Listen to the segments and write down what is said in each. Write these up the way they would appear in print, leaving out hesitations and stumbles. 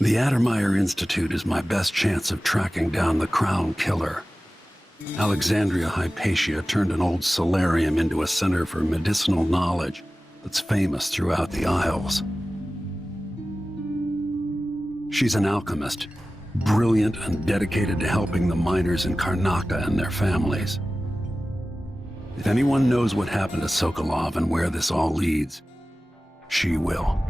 The Addermire Institute is my best chance of tracking down the crown killer. Alexandria Hypatia turned an old solarium into a center for medicinal knowledge that's famous throughout the Isles. She's an alchemist, brilliant and dedicated to helping the miners in Karnaka and their families. If anyone knows what happened to Sokolov and where this all leads, she will.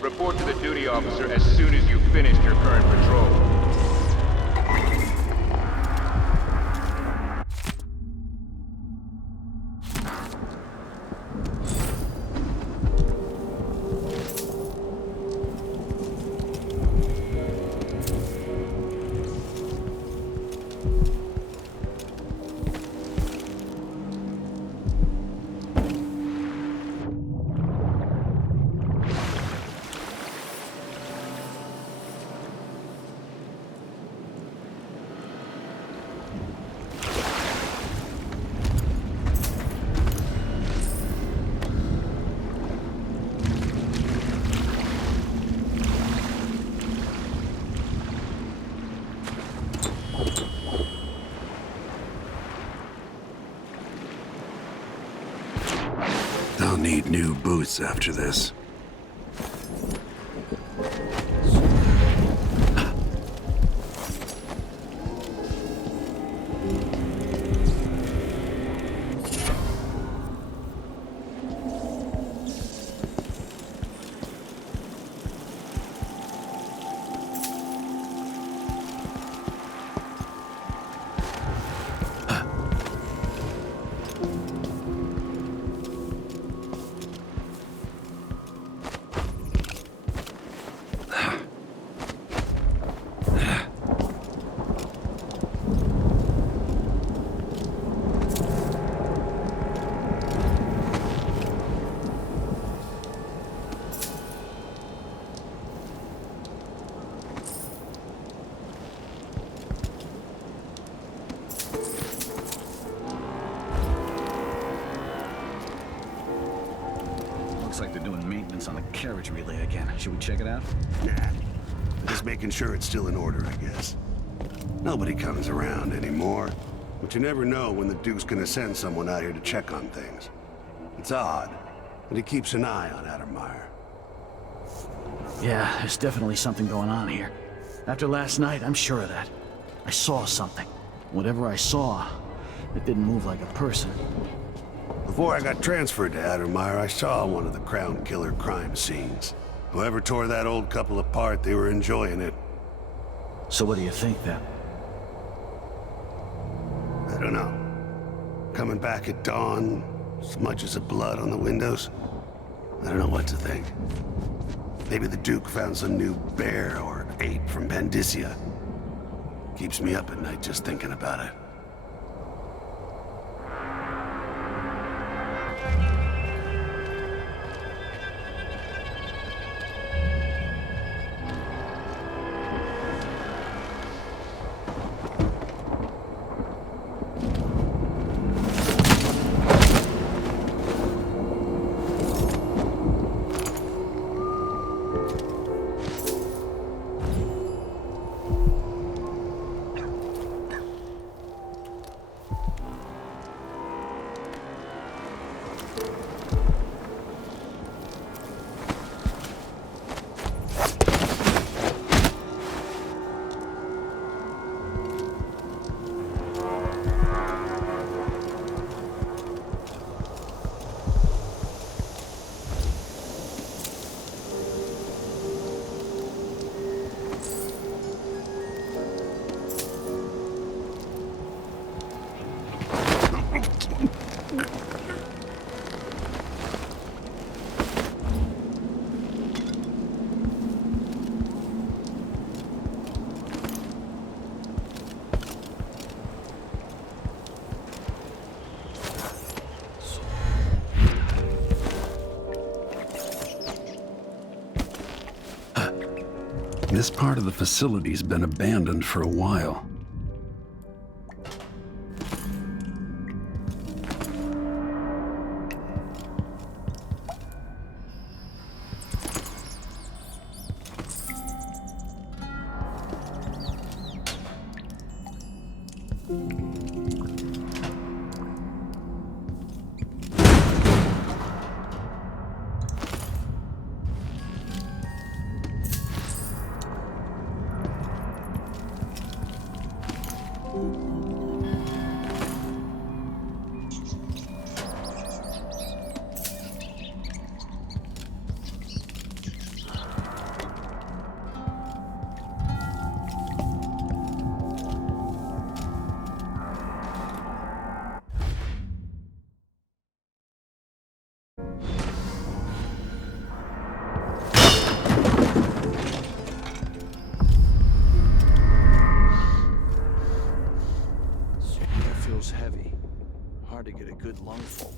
Report to the duty officer as soon as you've finished your current patrol. I'll need new boots after this. Looks like they're doing maintenance on the carriage relay again. Should we check it out? Nah. Just making sure it's still in order, I guess. Nobody comes around anymore. But you never know when the Duke's gonna send someone out here to check on things. It's odd, but he keeps an eye on Addermire. Yeah, there's definitely something going on here. After last night, I'm sure of that. I saw something. Whatever I saw, it didn't move like a person. Before I got transferred to Addermire, I saw one of the Crown Killer crime scenes. Whoever tore that old couple apart, they were enjoying it. So what do you think, then? I don't know. Coming back at dawn, smudges of blood on the windows. I don't know what to think. Maybe the Duke found some new bear or ape from Pandysia. Keeps me up at night just thinking about it. This part of the facility's been abandoned for a while. Heavy. Hard to get a good lungful.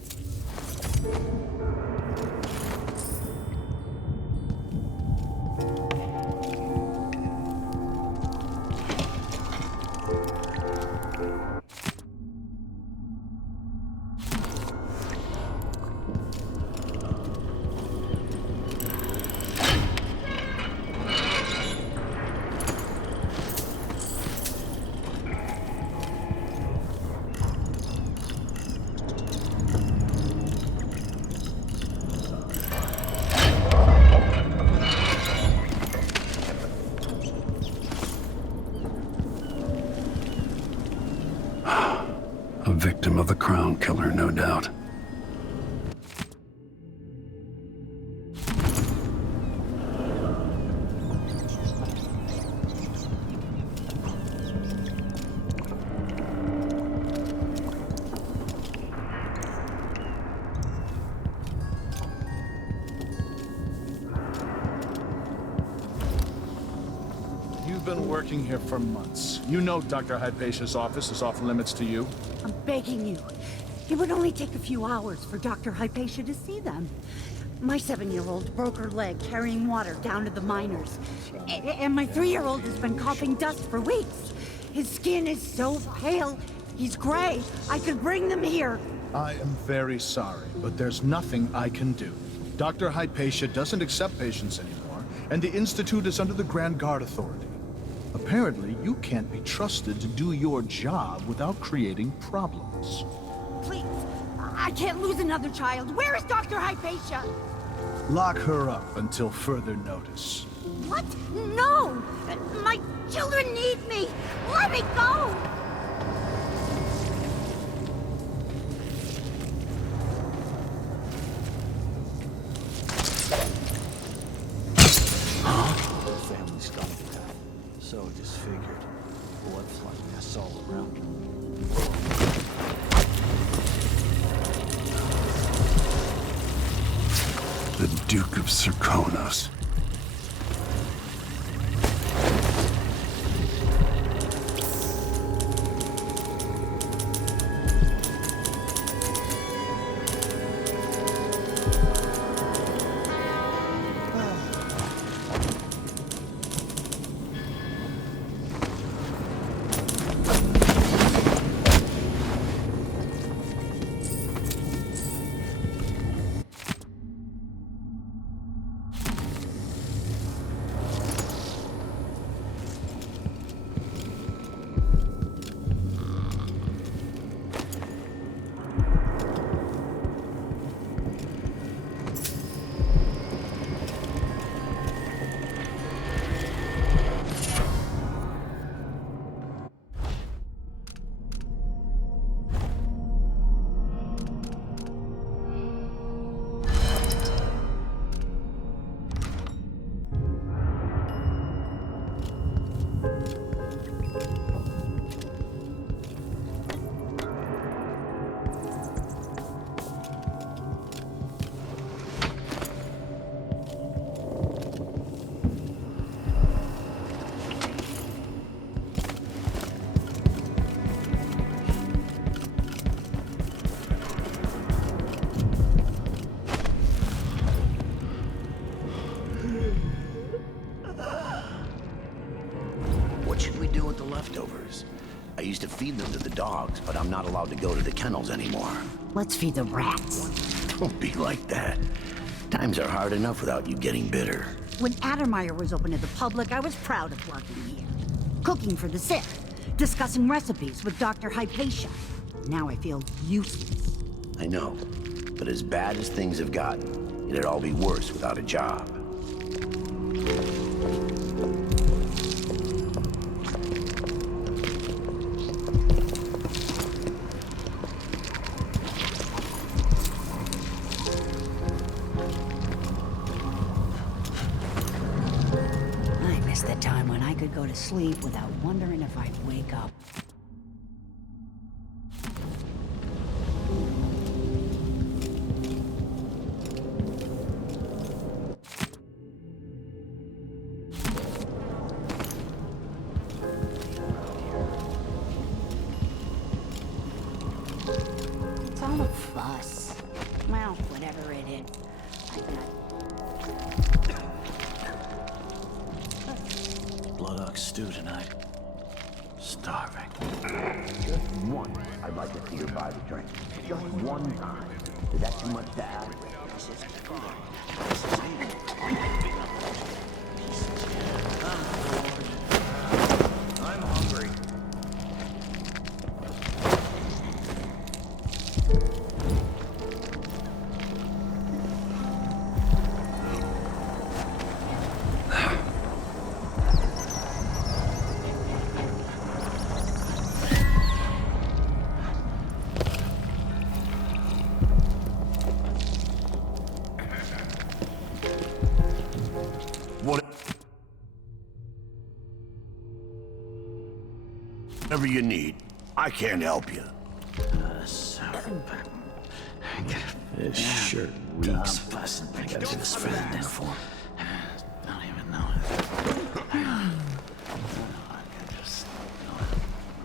A victim of the Crown Killer, no doubt. You've been working here for months. You know Dr. Hypatia's office is off limits to you. I'm begging you. It would only take a few hours for Dr. Hypatia to see them. My 7-year-old broke her leg carrying water down to the miners. And my 3-year-old has been coughing dust for weeks. His skin is so pale. He's gray. I could bring them here. I am very sorry, but there's nothing I can do. Dr. Hypatia doesn't accept patients anymore, and the Institute is under the Grand Guard Authority. Apparently, you can't be trusted to do your job without creating problems. Please, I can't lose another child. Where is Dr. Hypatia? Lock her up until further notice. What? No! My children need me! Let me go! Family stomach attack. So disfigured. Blood flooding mess all around him. The Duke of Serkonos. lives. I used to feed them to the dogs, but I'm not allowed to go to the kennels anymore. Let's feed the rats. Don't be like that. Times are hard enough without you getting bitter. When Addermire was open to the public, I was proud of working here. Cooking for the sick, discussing recipes with Dr. Hypatia. Now I feel useless. I know, but as bad as things have gotten, it'd all be worse without a job. I miss the time when I could go to sleep without wondering if I'd wake up. It's all a fuss. Well, whatever it is. I got Blood ox stew tonight. Starving. Just once, I'd like to see her buy the drink. Just one time. Is that too much to ask? I'm hungry. Whatever you need, I can't help you. This shirt reeks. I gotta do this for the info. I don't even know. I can just...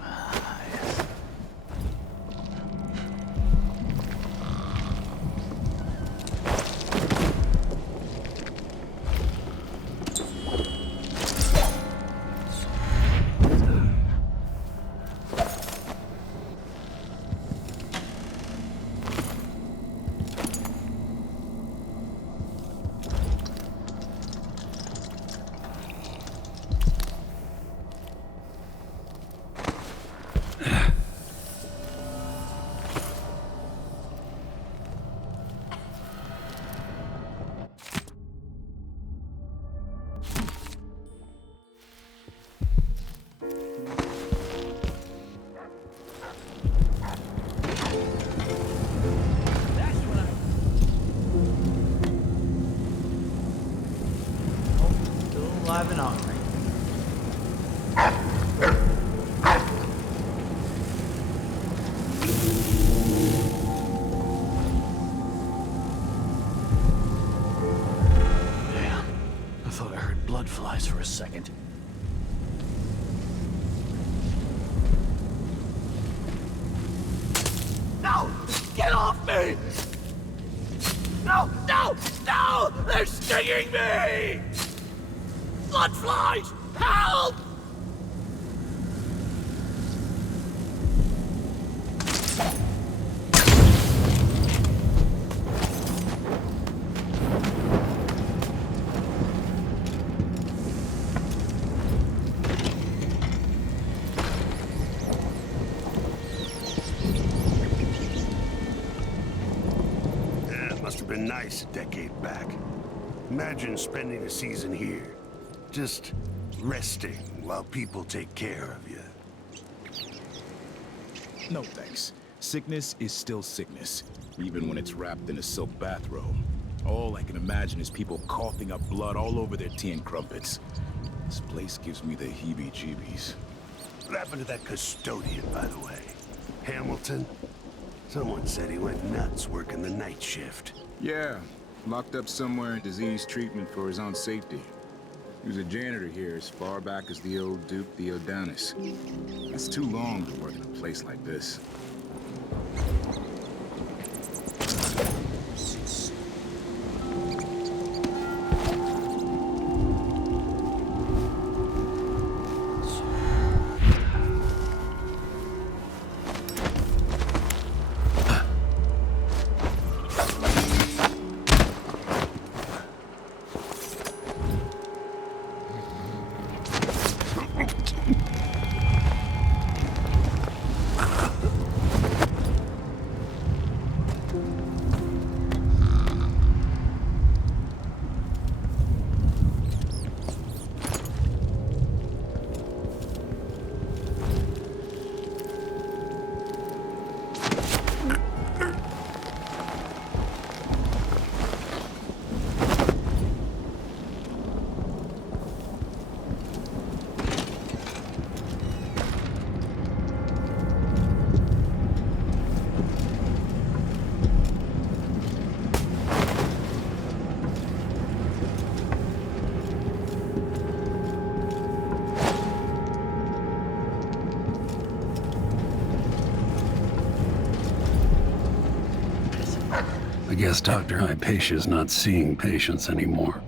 yes. Alive and hungry. Damn. I thought I heard blood flies for a second. No! Get off me! No! No! No! They're stinging me! Blood flies! Help! It must have been nice a decade back. Imagine spending a season here. Just resting while people take care of you. No thanks. Sickness is still sickness, even when it's wrapped in a silk bathrobe. All I can imagine is people coughing up blood all over their tea and crumpets. This place gives me the heebie-jeebies. What happened to that custodian, by the way? Hamilton? Someone said he went nuts working the night shift. Yeah, locked up somewhere in disease treatment for his own safety. He was a janitor here as far back as the old Duke Theodanis. That's too long to work in a place like this. guess Dr. Hypatia's not seeing patients anymore.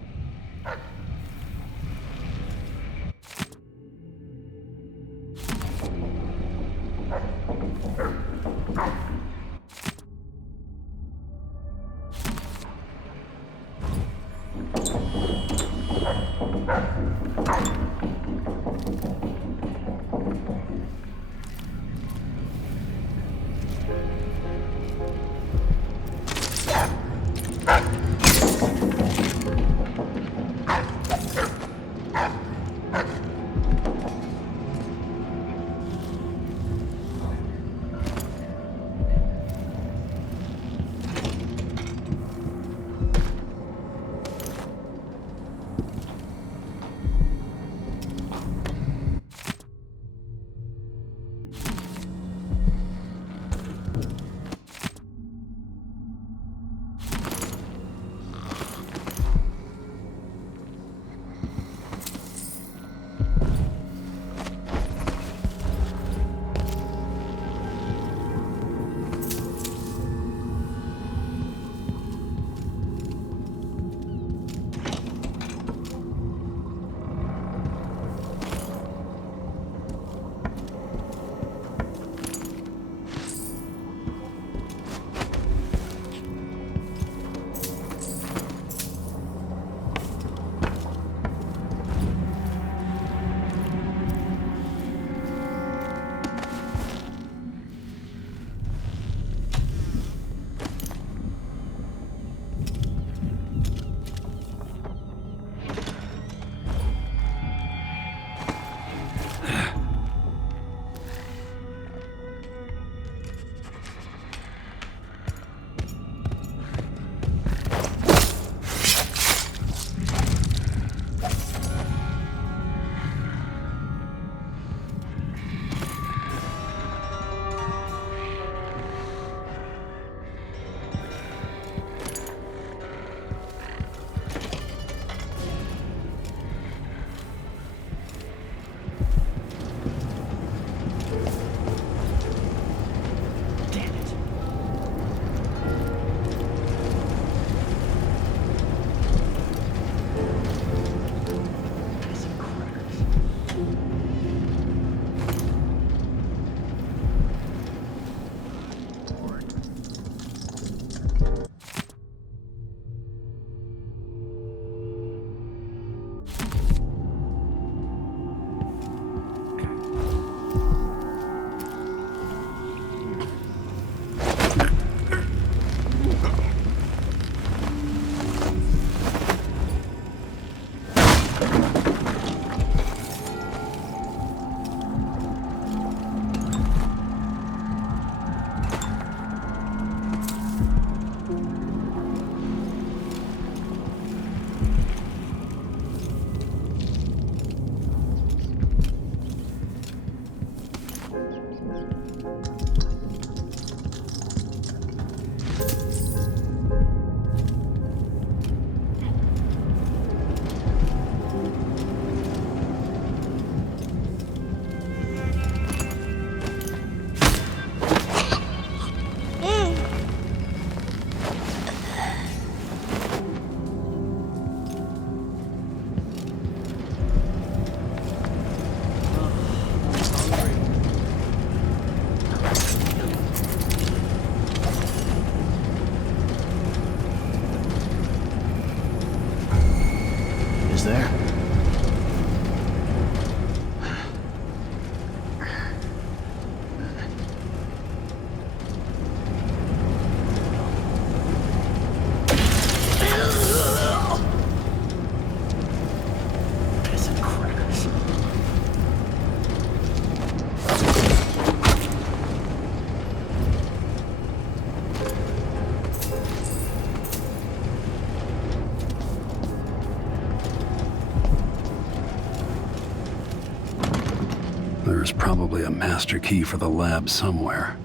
There's probably a master key for the lab somewhere.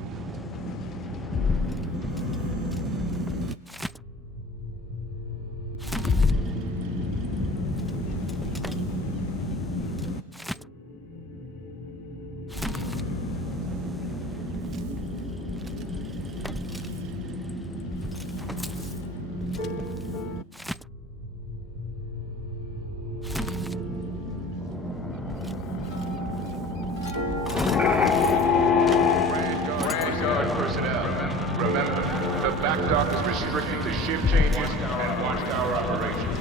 changes and watchtower operations.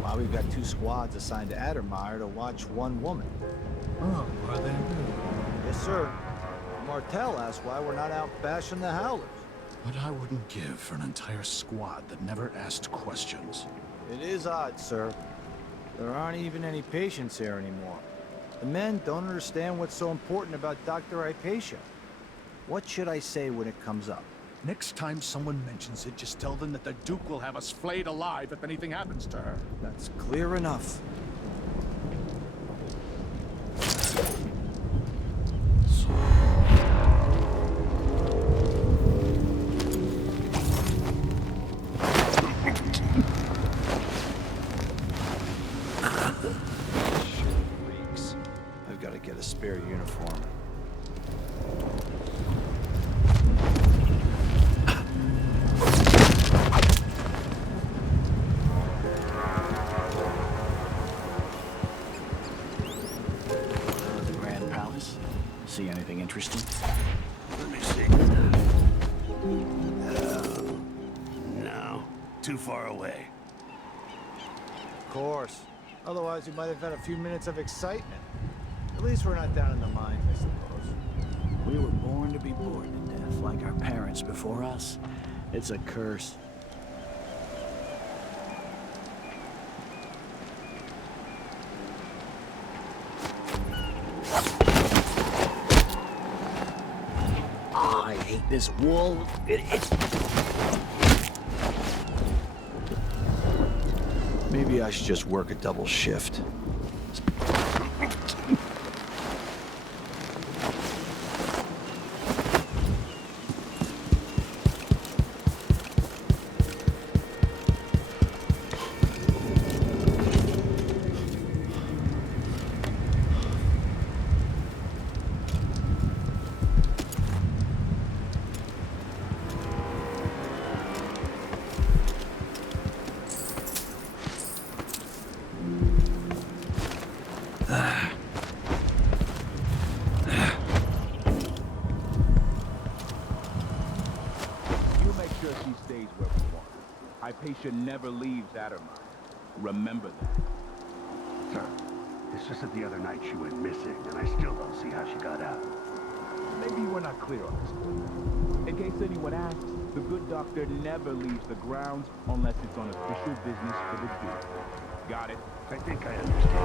Wow, we've got 2 squads assigned to Addermire to watch 1 woman. Oh, are they really? Yes, sir. Martel asked why we're not out bashing the Howlers. What I wouldn't give for an entire squad that never asked questions. It is odd, sir. There aren't even any patients here anymore. The men don't understand what's so important about Dr. Hypatia. What should I say when it comes up? Next time someone mentions it, just tell them that the Duke will have us flayed alive if anything happens to her. That's clear enough. Reeks. I've got to get a spare uniform. The Grand Palace. See anything interesting? Let me see. No. Too far away. Of course. Otherwise, we might have had a few minutes of excitement. At least we're not down in the mines, I suppose. We were born to be bored to death, like our parents before us. It's a curse. Oh, I hate this wool. It's... Maybe I should just work a double shift. You make sure she stays where we want her. Hypatia never leaves Addermire. Remember that. Sir, it's just that the other night she went missing, and I still don't see how she got out. Maybe you were not clear on this. In case anyone asks, the good doctor never leaves the grounds unless it's on official business for the Duke. Got it? I think I understand.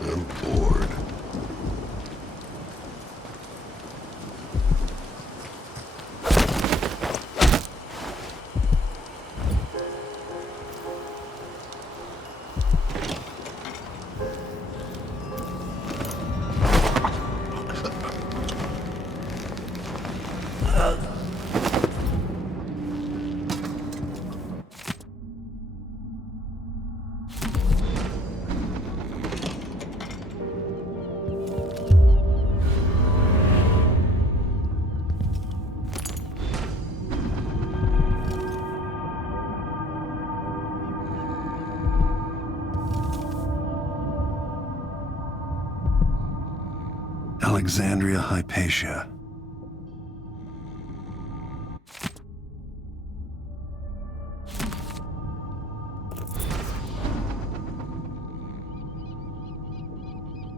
I'm bored. Alexandria Hypatia.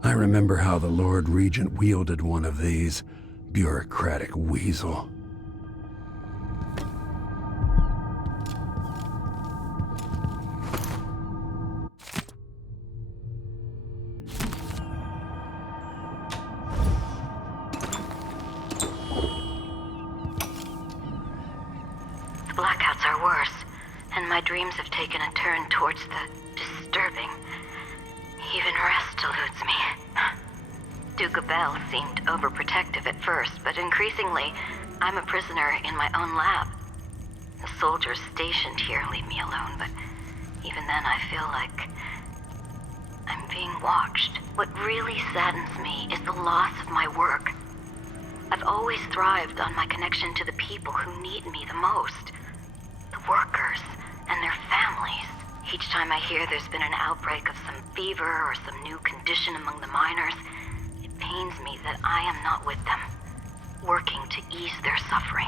I remember how the Lord Regent wielded one of these. Bureaucratic weasel. The blackouts are worse, and my dreams have taken a turn towards the disturbing. Even rest eludes me. Duke Abele seemed overprotective at first, but increasingly, I'm a prisoner in my own lab. The soldiers stationed here leave me alone, but even then I feel like I'm being watched. What really saddens me is the loss of my work. I've always thrived on my connection to the people who need me the most. The workers. and their families. Each time I hear there's been an outbreak of some fever or some new condition among the miners, it pains me that I am not with them, working to ease their suffering.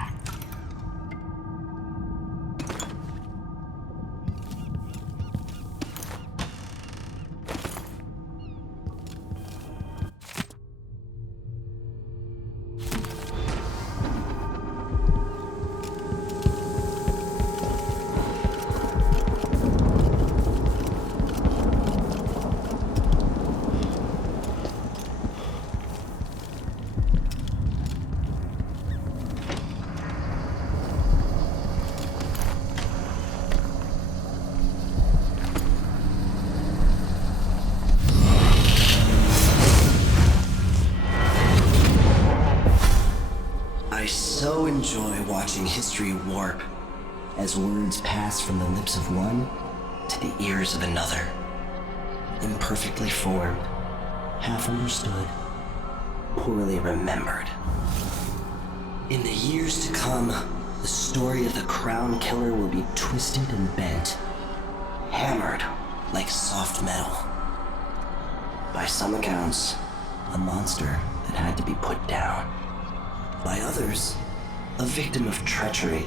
I so enjoy watching history warp as words pass from the lips of one to the ears of another. Imperfectly formed, half understood, poorly remembered. In the years to come, the story of the Crown Killer will be twisted and bent, hammered like soft metal. By some accounts, a monster that had to be put down. By others, a victim of treachery,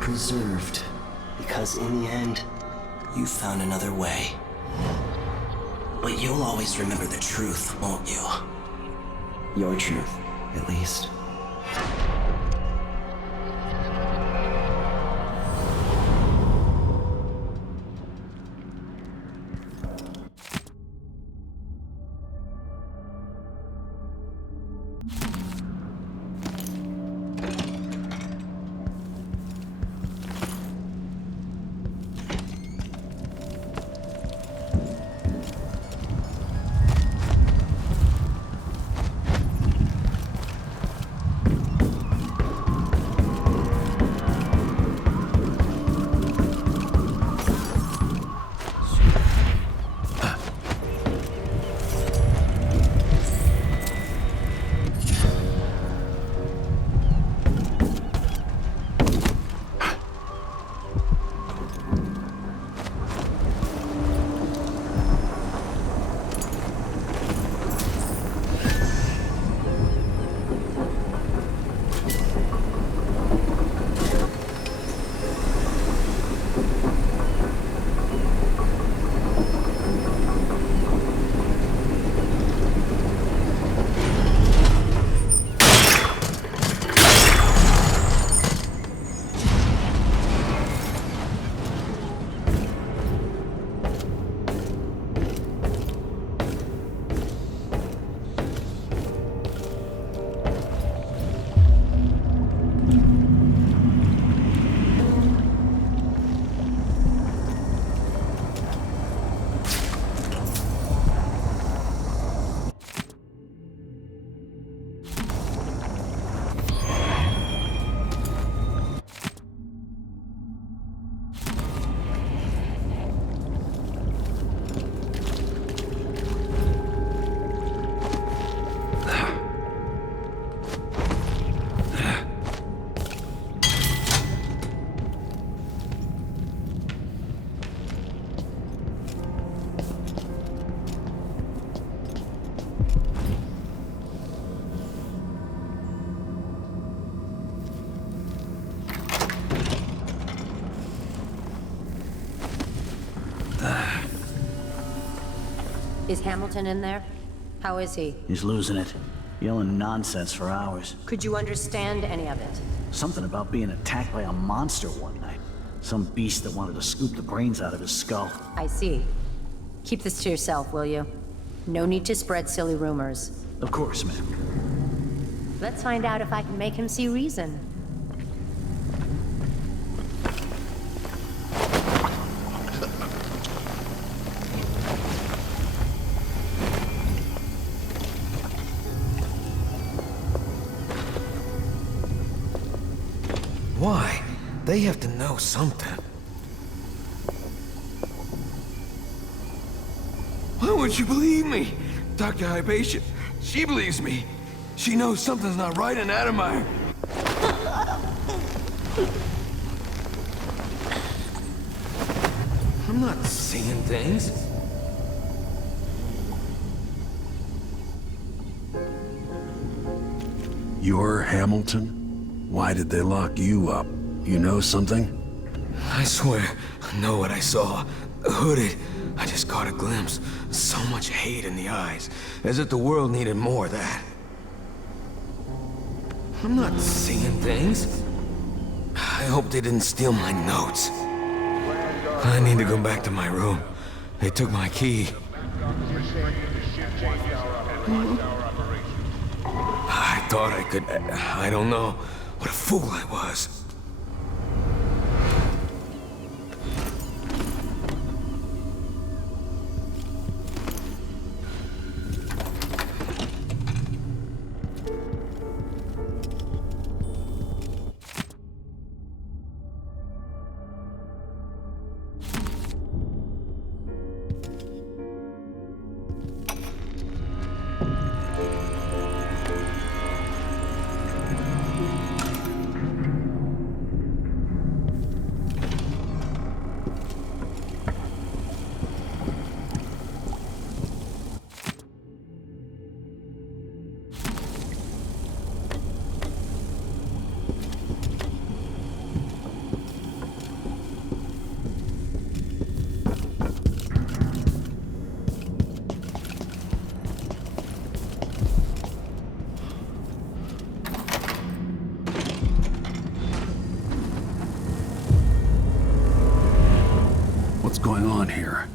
preserved because in the end, you found another way. But you'll always remember the truth, won't you? Your truth, at least. Is Hamilton in there? How is he? He's losing it. Yelling nonsense for hours. Could you understand any of it? Something about being attacked by a monster one night. Some beast that wanted to scoop the brains out of his skull. I see. Keep this to yourself, will you? No need to spread silly rumors. Of course, ma'am. Let's find out if I can make him see reason. Why? They have to know something. Why wouldn't you believe me? Dr. Hypatia, she believes me. She knows something's not right in Addermire. I'm not seeing things. You're Hamilton? Why did they lock you up? You know something? I swear, I know what I saw. Hooded. I just caught a glimpse. So much hate in the eyes. As if the world needed more of that. I'm not seeing things. I hope they didn't steal my notes. I need to go back to my room. They took my key. I thought I could... I don't know. What a fool I was. What's going on here?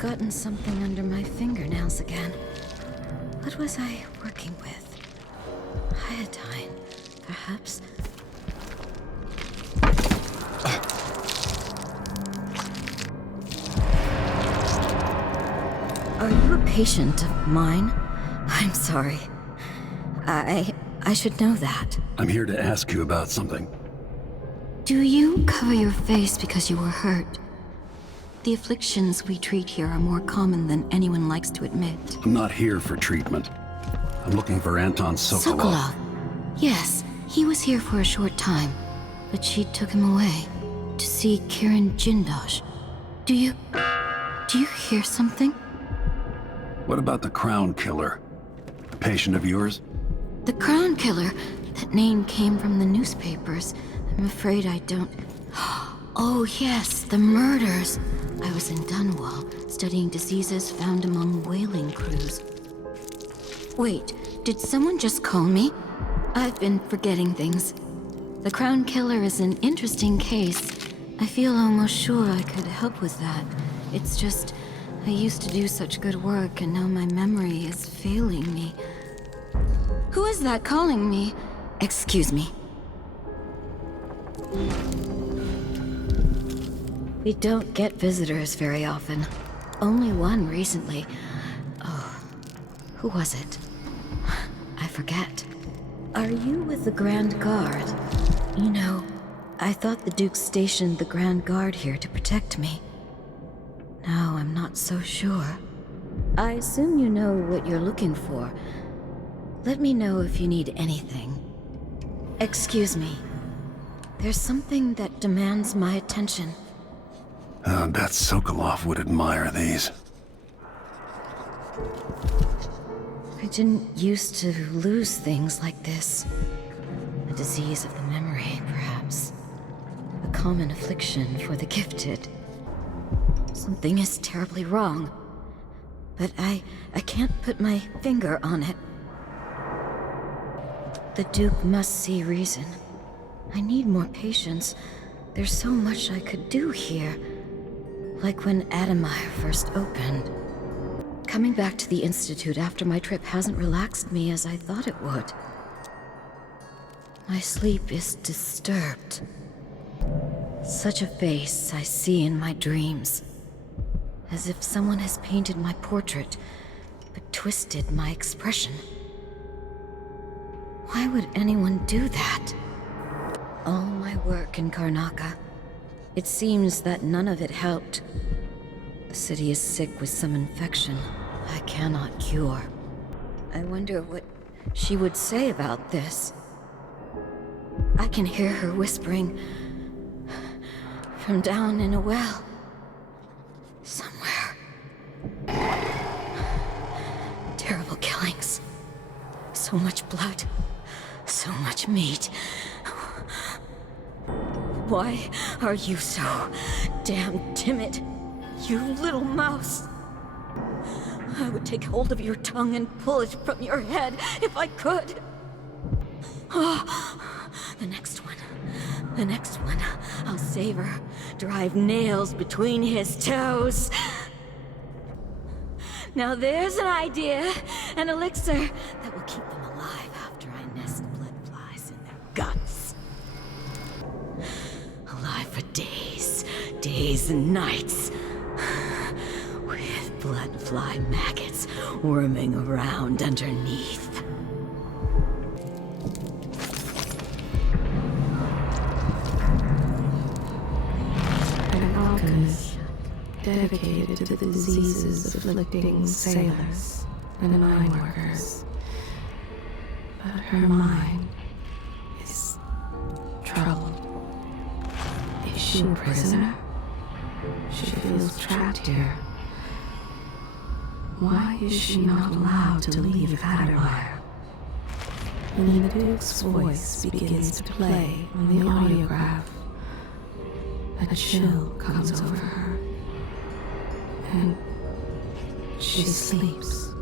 Gotten something under my fingernails again. What was I working with? Iodine, perhaps? Are you a patient of mine? I'm sorry. I should know that. I'm here to ask you about something. Do you cover your face because you were hurt? The afflictions we treat here are more common than anyone likes to admit. I'm not here for treatment. I'm looking for Anton Sokolov. Sokolov? Yes, he was here for a short time, but she took him away to see Kirin Jindosh. Do you hear something? What about the Crown Killer? A patient of yours? The Crown Killer? That name came from the newspapers. I'm afraid I don't... Oh yes, the murders! I was in Dunwall, studying diseases found among whaling crews. Wait, did someone just call me? I've been forgetting things. The Crown Killer is an interesting case. I feel almost sure I could help with that. It's just, I used to do such good work and now my memory is failing me. Who is that calling me? Excuse me. We don't get visitors very often. Only one recently. Oh, who was it? I forget. Are you with the Grand Guard? You know, I thought the Duke stationed the Grand Guard here to protect me. Now I'm not so sure. I assume you know what you're looking for. Let me know if you need anything. Excuse me. There's something that demands my attention. That Sokolov would admire these. I didn't used to lose things like this. A disease of the memory, perhaps. A common affliction for the gifted. Something is terribly wrong. But I can't put my finger on it. The Duke must see reason. I need more patience. There's so much I could do here. Like when Addermire first opened. Coming back to the Institute after my trip hasn't relaxed me as I thought it would. My sleep is disturbed. Such a face I see in my dreams. As if someone has painted my portrait, but twisted my expression. Why would anyone do that? All my work in Karnaca. It seems that none of it helped. The city is sick with some infection I cannot cure. I wonder what she would say about this. I can hear her whispering from down in a well. Somewhere. Terrible killings. So much blood. So much meat. Why are you so damn timid? You little mouse. I would take hold of your tongue and pull it from your head if I could. Oh, the next one. The next one. I'll save her. Drive nails between his toes. Now there's an idea. An elixir that will keep them alive after I nest blood flies in their guts. Alive for days. Days and nights. With blood fly maggots worming around underneath. An alchemist dedicated to the diseases afflicting sailors and mine workers. But her mind is troubled. Is she a prisoner? She feels trapped here. Why is she not allowed to leave Addermire? When the Duke's voice begins to play on the audiograph, a chill comes over her, and she sleeps.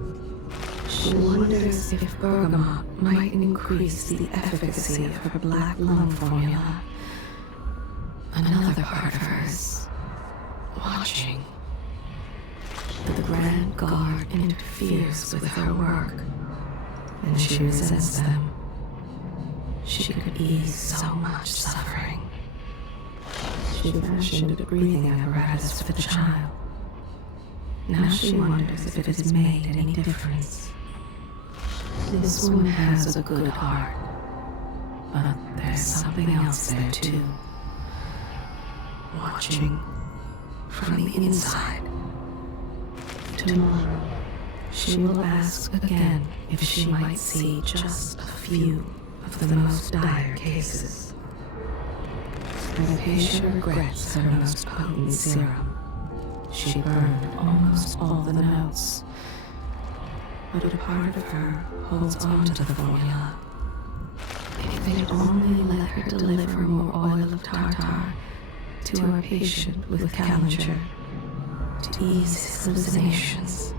She wonders if bergamot might increase the efficacy of her black lung formula. Another part of her is watching. The Grand Guard interferes with her work, and she resents them. She could ease so much suffering. She fashioned a breathing apparatus for the child. Now she wonders if it has made any difference. This woman has a good heart, but there's something else there too. Watching from the inside. Tomorrow, she will ask again if she might see just a few of the most dire cases. Hypatia regrets her most potent serum. She burned almost all the notes, but a part of her holds on to the formula. If they'd only let her deliver more oil of tartar to her patient with Challenger to ease his hallucinations.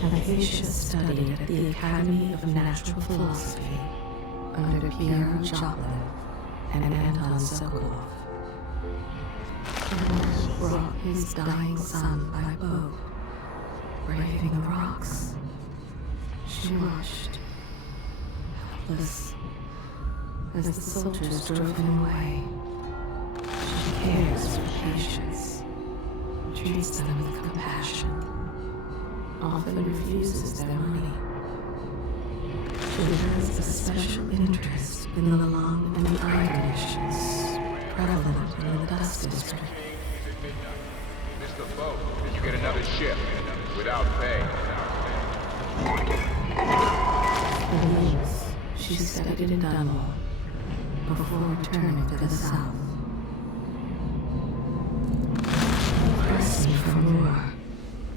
Hypatia studied at the Academy of Natural Philosophy under Pierre Joplin and Anton Sokolov. He brought his dying son by boat, braving the rocks. She watched, helpless, as the soldiers drove him away. She cares for patients, treats them with compassion, often refuses their money. She has a special interest in the lung and the eye conditions prevalent in the dust district. Mr. Boat, did you get another ship? Without pay. For weeks, she studied in Dunwall before returning to the south. Press me for more,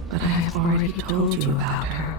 but I have already told you about her.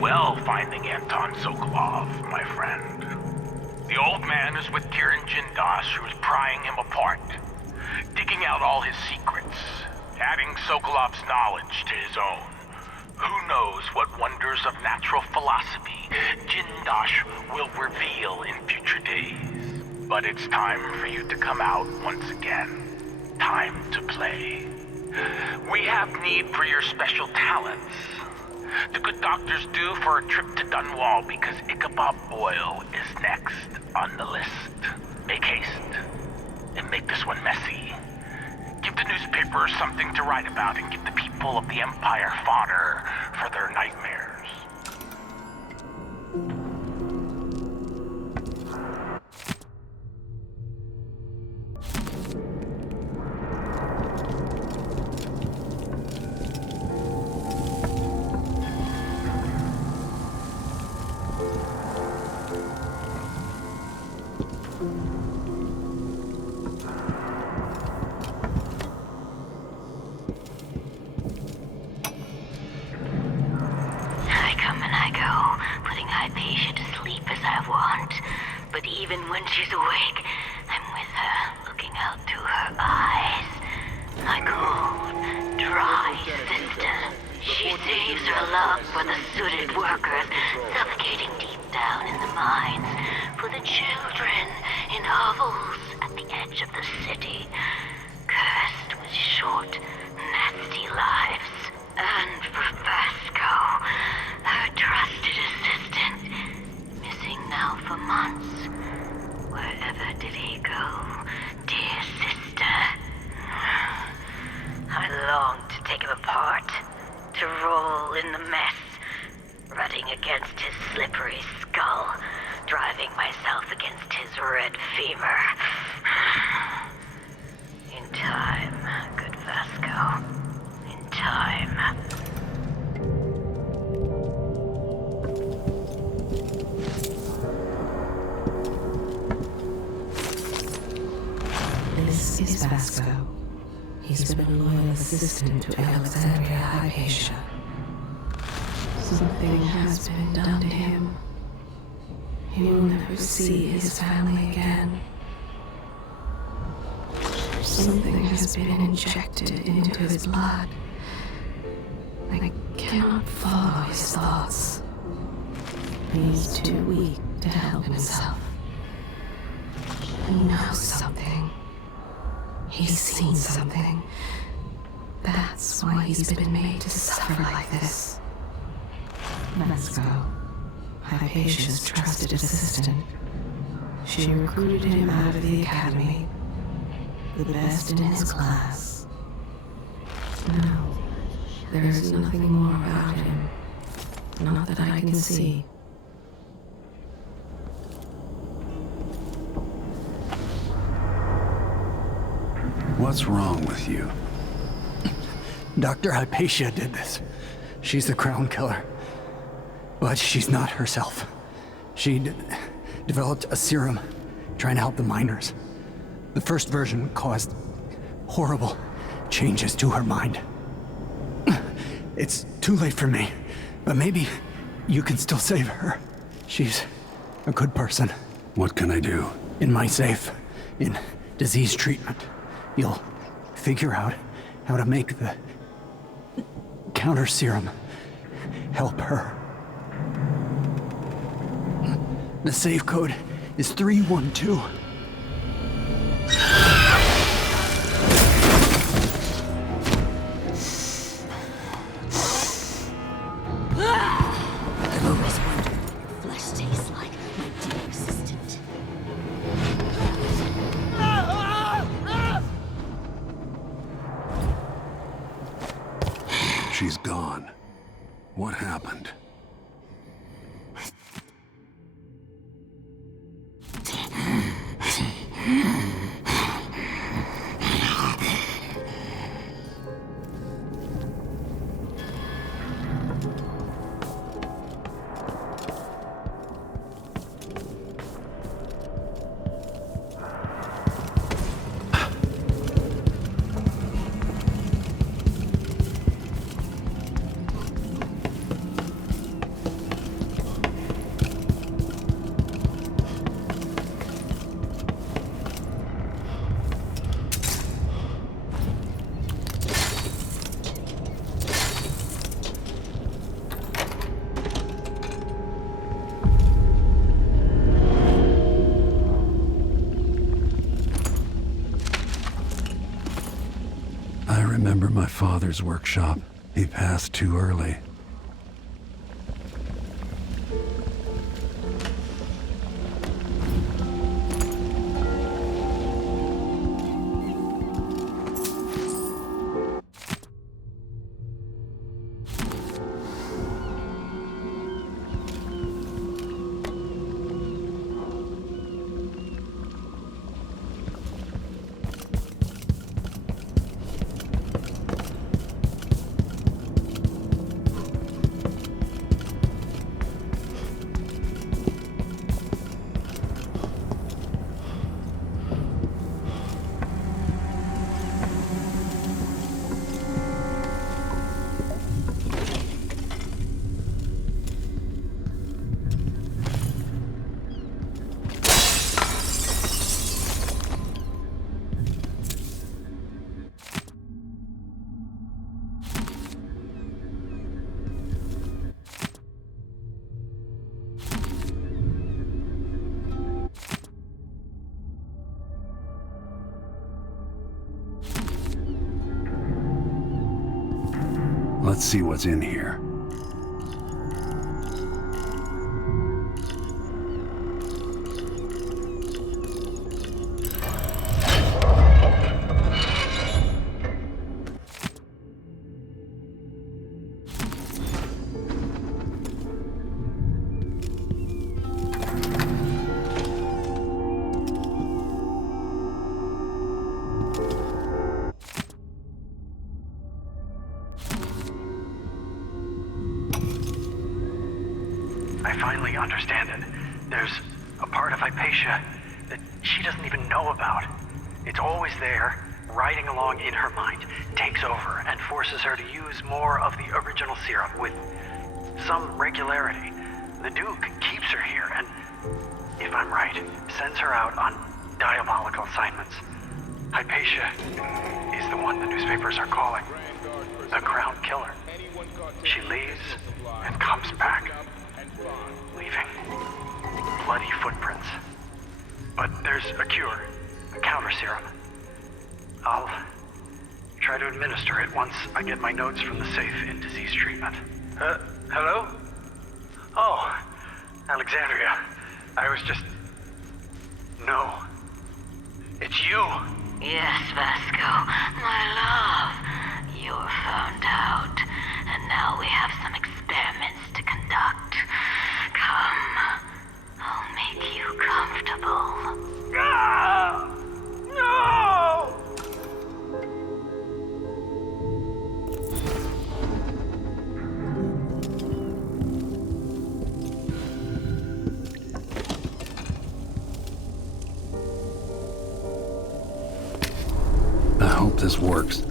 Well, finding Anton Sokolov, my friend. The old man is with Kiran Jindas, who is prying him apart, digging out all his secrets, adding Sokolov's knowledge to his own. Who knows what wonders of natural philosophy Jindas will reveal in future days. But it's time for you to come out once again. Time to play. We have need for your special talents. The good doctors do for a trip to Dunwall because Ichabod Boyle is next on the list. Make haste, and make this one messy. Give the newspapers something to write about and give the people of the Empire fodder for their nightmares. She's awake. I'm with her, looking out through her eyes. My cold, dry sister. She saves her love for the sooted workers, suffocating deep down in the mines. For the children in hovels at the edge of the city, cursed with short, nasty lives. And for Vasco, her trusted assistant, missing now for months. Wherever did he go, dear sister? I long to take him apart, to roll in the mess, rutting against his slippery skull, driving myself against his red femur. In time, good Vasco. In time. This is Vasco. He's been a loyal assistant to Alexandria Hypatia. Something has been done to him. He will never see his family again. Something has been injected into his blood. I cannot follow his thoughts. He's too weak to help himself. He knows something. He's seen something. That's why he's been made to suffer like this. Let's go. Hypatia's trusted assistant. She recruited him out of the academy. The best in his class. No, there is nothing more about him. Not that I can see. What's wrong with you? Dr. Hypatia did this. She's the crown killer. But she's not herself. She developed a serum trying to help the miners. The first version caused horrible changes to her mind. It's too late for me, but maybe you can still save her. She's a good person. What can I do? In my safe, in disease treatment, you'll figure out how to make the Counter-Serum help her. The safe code is 312. I've always wondered what your flesh tastes like, my dear assistant. She's gone. What happened? I remember my father's workshop. He passed too early. Let's see what's in here. I finally understand it. There's a part of Hypatia that she doesn't even know about. It's always there, riding along in her mind, takes over, and forces her to use more of the original serum with some regularity. The Duke keeps her here, and, if I'm right, sends her out on diabolical assignments. Hypatia is the one the newspapers are calling the Crown Killer. She leaves and comes back, leaving bloody footprints. But there's a cure, a Counter-Serum. I'll try try to administer it once I get my notes from the safe in disease treatment. Hello? Oh, Alexandria. I was just... No. It's you! Yes, Vasco, my love. You're found out, and now we have some experiments to conduct. Come, I'll make you comfortable. Ah! No! I hope this works.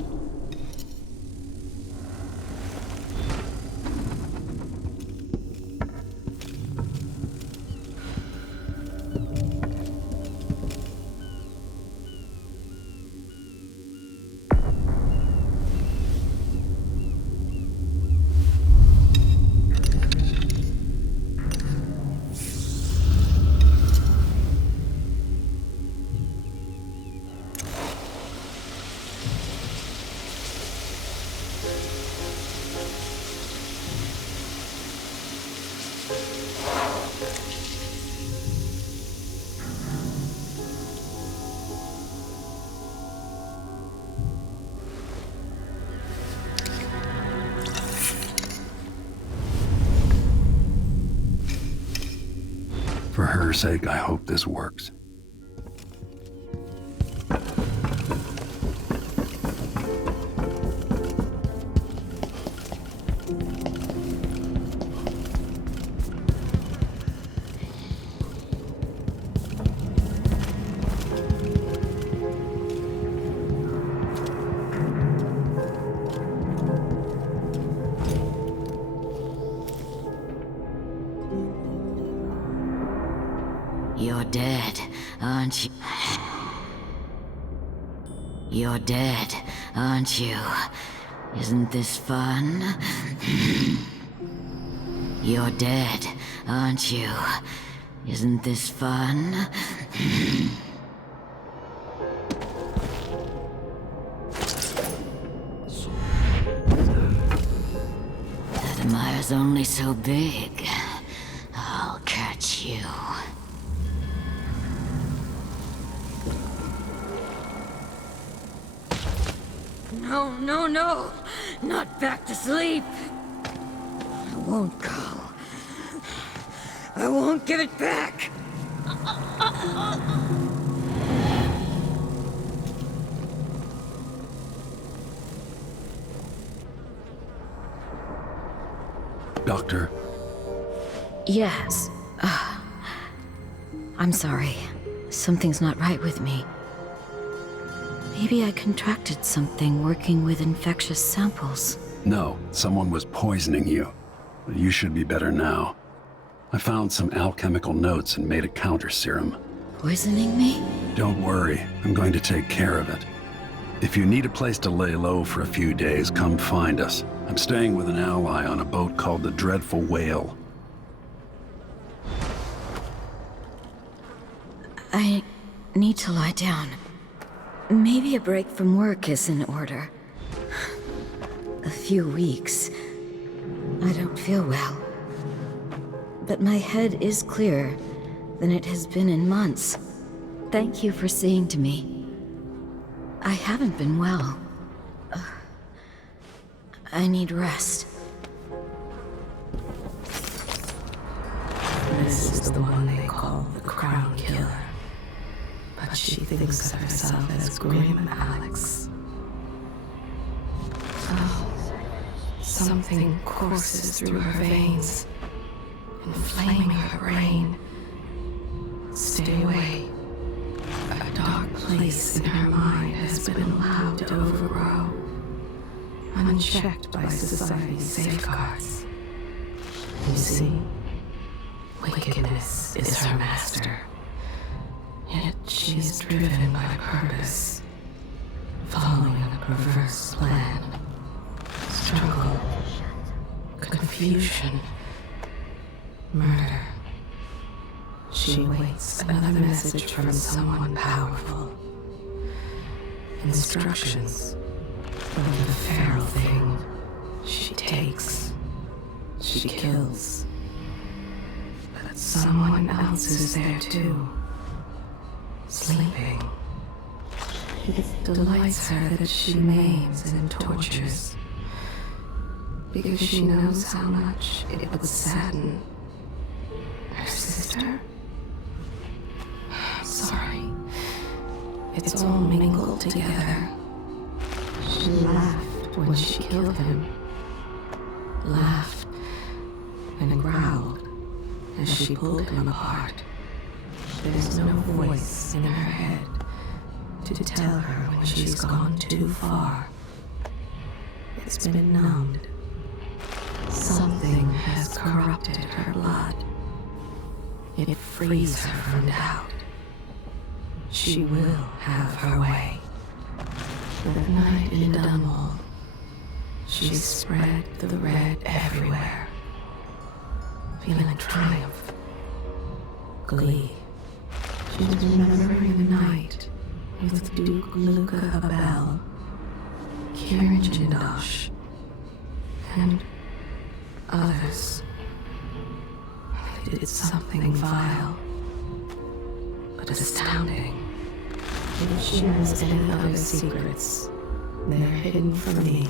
For her sake, I hope this works. You're dead, aren't you? You're dead, aren't you? Isn't this fun? You're dead, aren't you? Isn't this fun? Addermire's only so big. I'll catch you. No, no, no! Not back to sleep! I won't go. I won't give it back! Doctor? Yes. I'm sorry. Something's not right with me. Maybe I contracted something working with infectious samples. No, someone was poisoning you. You should be better now. I found some alchemical notes and made a counter-serum. Poisoning me? Don't worry, I'm going to take care of it. If you need a place to lay low for a few days, come find us. I'm staying with an ally on a boat called the Dreadful Whale. I need to lie down. Maybe a break from work is in order. A few weeks. I don't feel well. But my head is clearer than it has been in months. Thank you for seeing to me. I haven't been well. I need rest. This is the one they call the Crown Killer. But she thinks of herself as Grim Alex. Oh, something courses through her veins, inflaming her brain. Stay away. A dark place in her mind has been allowed to overgrow, unchecked by society's safeguards. You see, wickedness is her master. Yet she is driven by purpose, following a perverse plan. Struggle, confusion, murder. She waits another message from someone powerful. Instructions The feral thing. She takes. She kills. But someone else is there too. Sleeping. It delights her that she maims and tortures. Because she knows how much it would sadden her sister. Sorry. It's all mingled together. She laughed when she killed him. Laughed and growled as she pulled him apart. There's no voice in her head to tell her when she's gone too far. It's been numbed. Something has corrupted her blood. It frees her from doubt. She will have her way. That night in Dunwall, she spread the red everywhere, feeling triumph, glee. She's remembering the night with Duke Luca Abele, Kieran Jindosh, and others. They did something vile, but astounding. If she has any other secrets, they're hidden from me.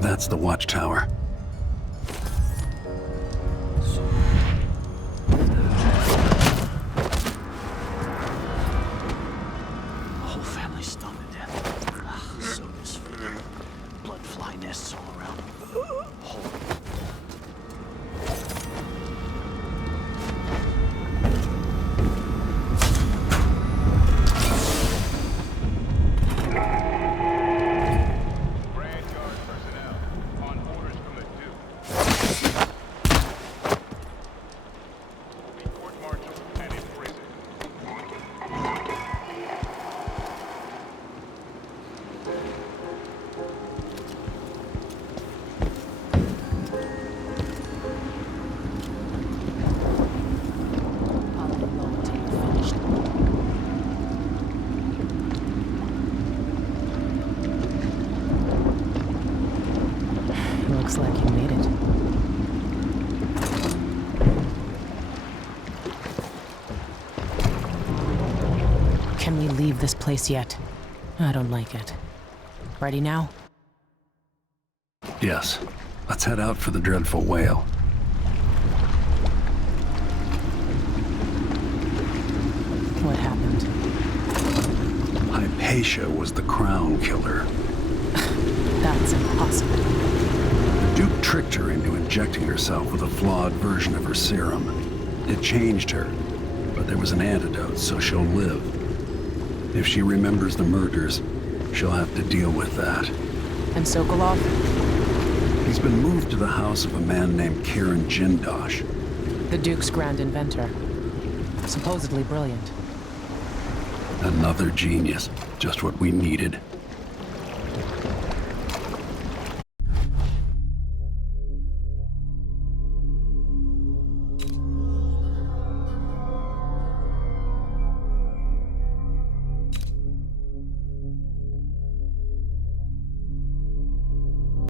That's the watchtower. Whole family stoned to death. So disfigured. Blood fly nests all around. Looks like you made it. Can we leave this place yet? I don't like it. Ready now? Yes. Let's head out for the dreadful whale. What happened? Hypatia was the crown killer. That's impossible. The Duke tricked her into injecting herself with a flawed version of her serum. It changed her, but there was an antidote, so she'll live. If she remembers the murders, she'll have to deal with that. And Sokolov? He's been moved to the house of a man named Kieran Jindosh. The Duke's grand inventor. Supposedly brilliant. Another genius. Just what we needed.